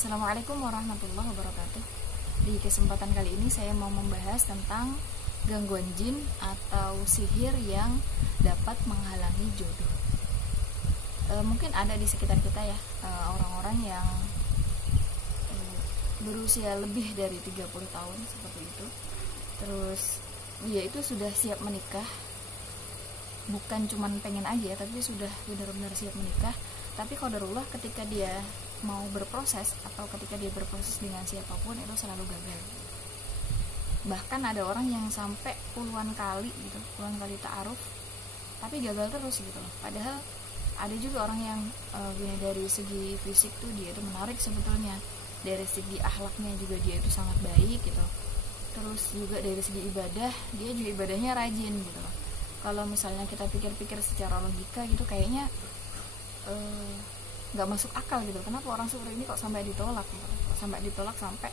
Assalamualaikum warahmatullahi wabarakatuh. Di kesempatan kali ini saya mau membahas tentang gangguan jin atau sihir yang dapat menghalangi jodoh. Mungkin ada di sekitar kita ya, orang-orang yang berusia lebih dari 30 tahun seperti itu. Terus dia itu sudah siap menikah, bukan cuman pengen aja, tapi sudah benar-benar siap menikah. Tapi qadarullah ketika dia mau berproses atau ketika dia berproses dengan siapapun itu selalu gagal. Bahkan ada orang yang sampai puluhan kali ta'aruf tapi gagal terus gitu loh. Padahal ada juga orang yang dari segi fisik tuh dia itu menarik sebetulnya, dari segi akhlaknya juga dia itu sangat baik gitu. Terus juga dari segi ibadah, dia juga ibadahnya rajin gitu loh. Kalau misalnya kita pikir-pikir secara logika gitu, kayaknya nggak masuk akal gitu. Kenapa orang seperti ini kok sampai ditolak gitu? Sampai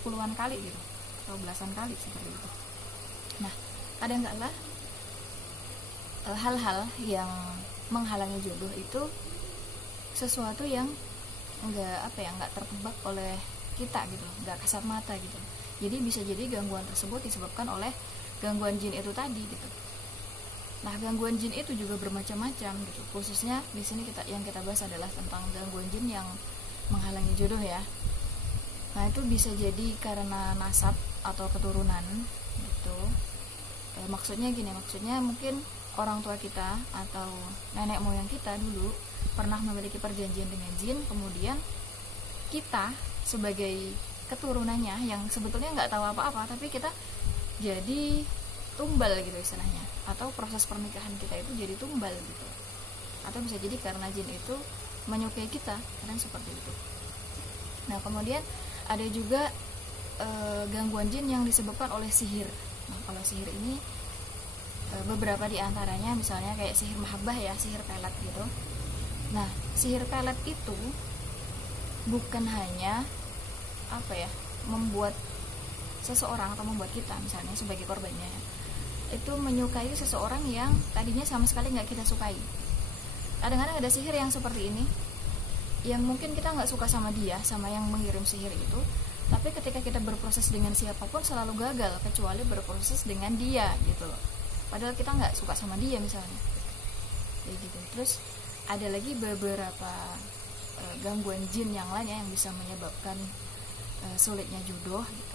puluhan kali gitu, atau belasan kali seperti itu. Nah, ada nggak lah hal-hal yang menghalangi jodoh itu sesuatu yang nggak tertebak oleh kita gitu, nggak kasat mata gitu. Jadi bisa jadi gangguan tersebut disebabkan oleh gangguan jin itu tadi gitu. Nah, gangguan jin itu juga bermacam-macam gitu. Khususnya di sini yang kita bahas adalah tentang gangguan jin yang menghalangi jodoh ya. Nah, itu bisa jadi karena nasab atau keturunan gitu. Maksudnya mungkin orang tua kita atau nenek moyang kita dulu pernah memiliki perjanjian dengan jin, kemudian kita sebagai keturunannya yang sebetulnya nggak tahu apa-apa, tapi kita jadi tumbal gitu istilahnya, atau proses pernikahan kita itu jadi tumbal gitu. Atau bisa jadi karena jin itu menyukai kita, kadang seperti itu. Nah, kemudian ada juga gangguan jin yang disebabkan oleh sihir. Nah, kalau sihir ini beberapa di antaranya misalnya kayak sihir mahabbah ya, sihir pelet gitu. Nah, sihir pelet itu bukan hanya membuat seseorang atau membuat kita misalnya sebagai korbannya itu menyukai seseorang yang tadinya sama sekali nggak kita sukai. Kadang-kadang ada sihir yang seperti ini, yang mungkin kita nggak suka sama dia, sama yang mengirim sihir itu, tapi ketika kita berproses dengan siapapun selalu gagal, kecuali berproses dengan dia gitu loh. Padahal kita nggak suka sama dia misalnya, kayak gitu. Terus ada lagi beberapa gangguan jin yang lainnya yang bisa menyebabkan sulitnya jodoh gitu.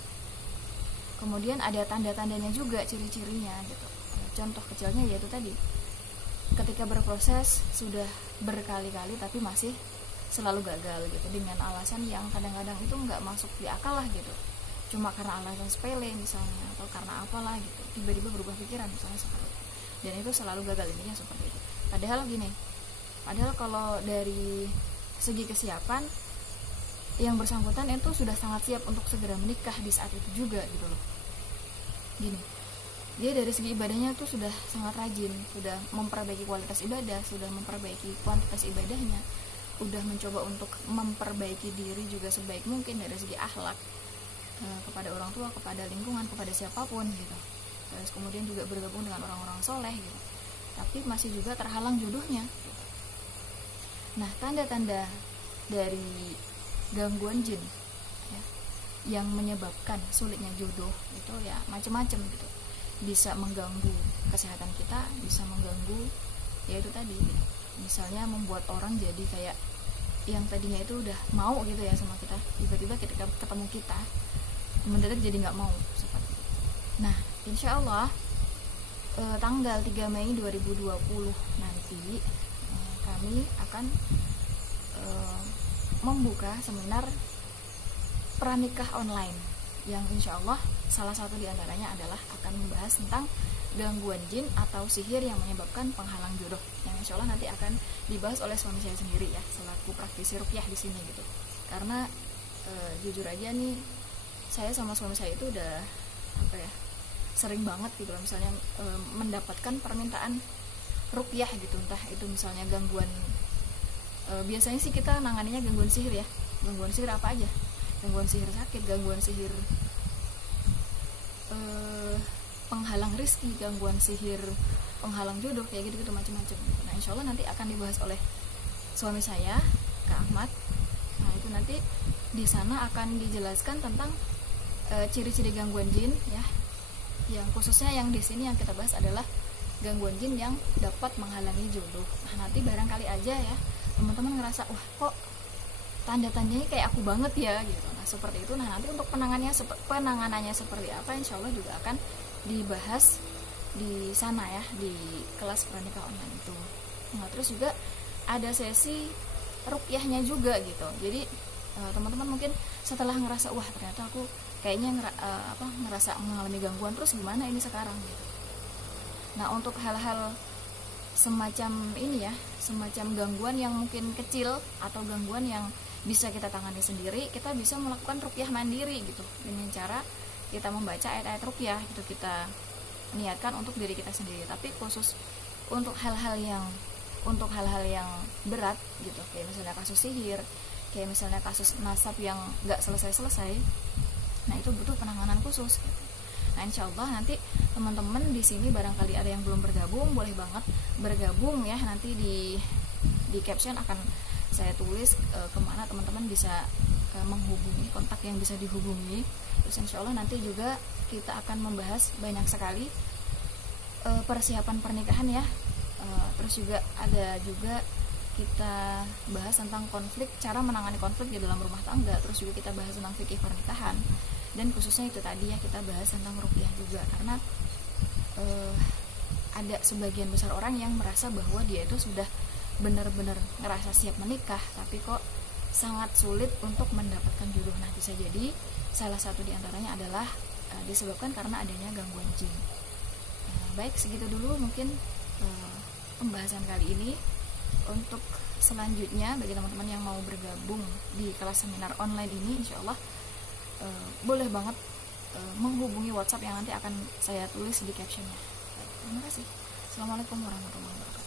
Kemudian ada tanda-tandanya juga, ciri-cirinya gitu. Contoh kecilnya yaitu tadi, ketika berproses sudah berkali-kali tapi masih selalu gagal gitu, dengan alasan yang kadang-kadang itu nggak masuk di akal lah gitu. Cuma karena alasan sepele misalnya, atau karena apalah gitu, tiba-tiba berubah pikiran misalnya seperti itu. Dan itu selalu gagal, intinya seperti itu. Padahal kalau dari segi kesiapan, yang bersangkutan itu sudah sangat siap untuk segera menikah di saat itu juga gitu loh. Dia dari segi ibadahnya tuh sudah sangat rajin, sudah memperbaiki kualitas ibadah, sudah memperbaiki kuantitas ibadahnya, udah mencoba untuk memperbaiki diri juga sebaik mungkin dari segi akhlak kepada orang tua, kepada lingkungan, kepada siapapun gitu. Terus kemudian juga bergabung dengan orang-orang soleh gitu, tapi masih juga terhalang jodohnya gitu. Nah, tanda-tanda dari gangguan jin ya, yang menyebabkan sulitnya jodoh itu ya macam-macam gitu. Bisa mengganggu kesehatan kita, bisa mengganggu yaitu tadi gitu. Misalnya membuat orang jadi kayak yang tadinya itu udah mau gitu ya sama kita, tiba-tiba ketika ketemu kita mendadak jadi nggak mau seperti itu. Nah, insya Allah tanggal 3 Mei 2020 nanti kami akan membuka seminar pranikah online yang insya Allah salah satu diantaranya adalah akan membahas tentang gangguan jin atau sihir yang menyebabkan penghalang jodoh, yang insya Allah nanti akan dibahas oleh suami saya sendiri ya, selaku praktisi ruqyah di sini gitu. Karena jujur aja nih, saya sama suami saya itu udah sering banget gitu misalnya mendapatkan permintaan ruqyah gitu, entah itu misalnya gangguan biasanya sih kita nanganinya gangguan sihir ya. Gangguan sihir apa aja? Gangguan sihir sakit, gangguan sihir penghalang rezeki, gangguan sihir penghalang jodoh, kayak gitu macam-macam. Nah, insya Allah nanti akan dibahas oleh suami saya, Kak Ahmad. Nah, itu nanti nanti di sana akan dijelaskan tentang ciri-ciri gangguan jin ya. Yang khususnya yang di sini yang kita bahas adalah gangguan jin yang dapat menghalangi jodoh. Nah, nanti barangkali aja ya teman-teman ngerasa, wah kok tanda-tandanya kayak aku banget ya gitu. Nah, seperti itu. Nah, nanti untuk penanganannya seperti apa, insya Allah juga akan dibahas di sana ya, di kelas pranikah online itu. Nah, terus juga ada sesi ruqyahnya juga gitu. Jadi teman-teman mungkin setelah ngerasa, wah ternyata aku kayaknya ngerasa mengalami gangguan, terus gimana ini sekarang gitu. Nah, untuk hal-hal semacam ini ya, semacam gangguan yang mungkin kecil atau gangguan yang bisa kita tangani sendiri, kita bisa melakukan ruqyah mandiri gitu, dengan cara kita membaca ayat-ayat ruqyah gitu, kita niatkan untuk diri kita sendiri. Tapi khusus untuk hal-hal yang berat gitu, kayak misalnya kasus sihir, kayak misalnya kasus nasab yang nggak selesai-selesai, nah itu butuh penanganan khusus gitu. Nah, insya Allah nanti teman-teman di sini barangkali ada yang belum bergabung, boleh banget bergabung ya. Nanti di caption akan saya tulis kemana teman-teman bisa menghubungi, kontak yang bisa dihubungi. Terus insya Allah nanti juga kita akan membahas banyak sekali persiapan pernikahan ya. Terus juga ada juga kita bahas tentang konflik, cara menangani konflik di dalam rumah tangga. Terus juga kita bahas tentang fikih pernikahan. Dan khususnya itu tadi ya, kita bahas tentang ruqyah juga, karena ada sebagian besar orang yang merasa bahwa dia itu sudah benar-benar ngerasa siap menikah, tapi kok sangat sulit untuk mendapatkan jodoh. Nah, bisa jadi salah satu diantaranya adalah disebabkan karena adanya gangguan jin. Baik, segitu dulu mungkin pembahasan kali ini. Untuk selanjutnya, bagi teman-teman yang mau bergabung di kelas seminar online ini, insya Allah boleh banget menghubungi WhatsApp yang nanti akan saya tulis di captionnya. Terima kasih. Assalamualaikum warahmatullahi wabarakatuh.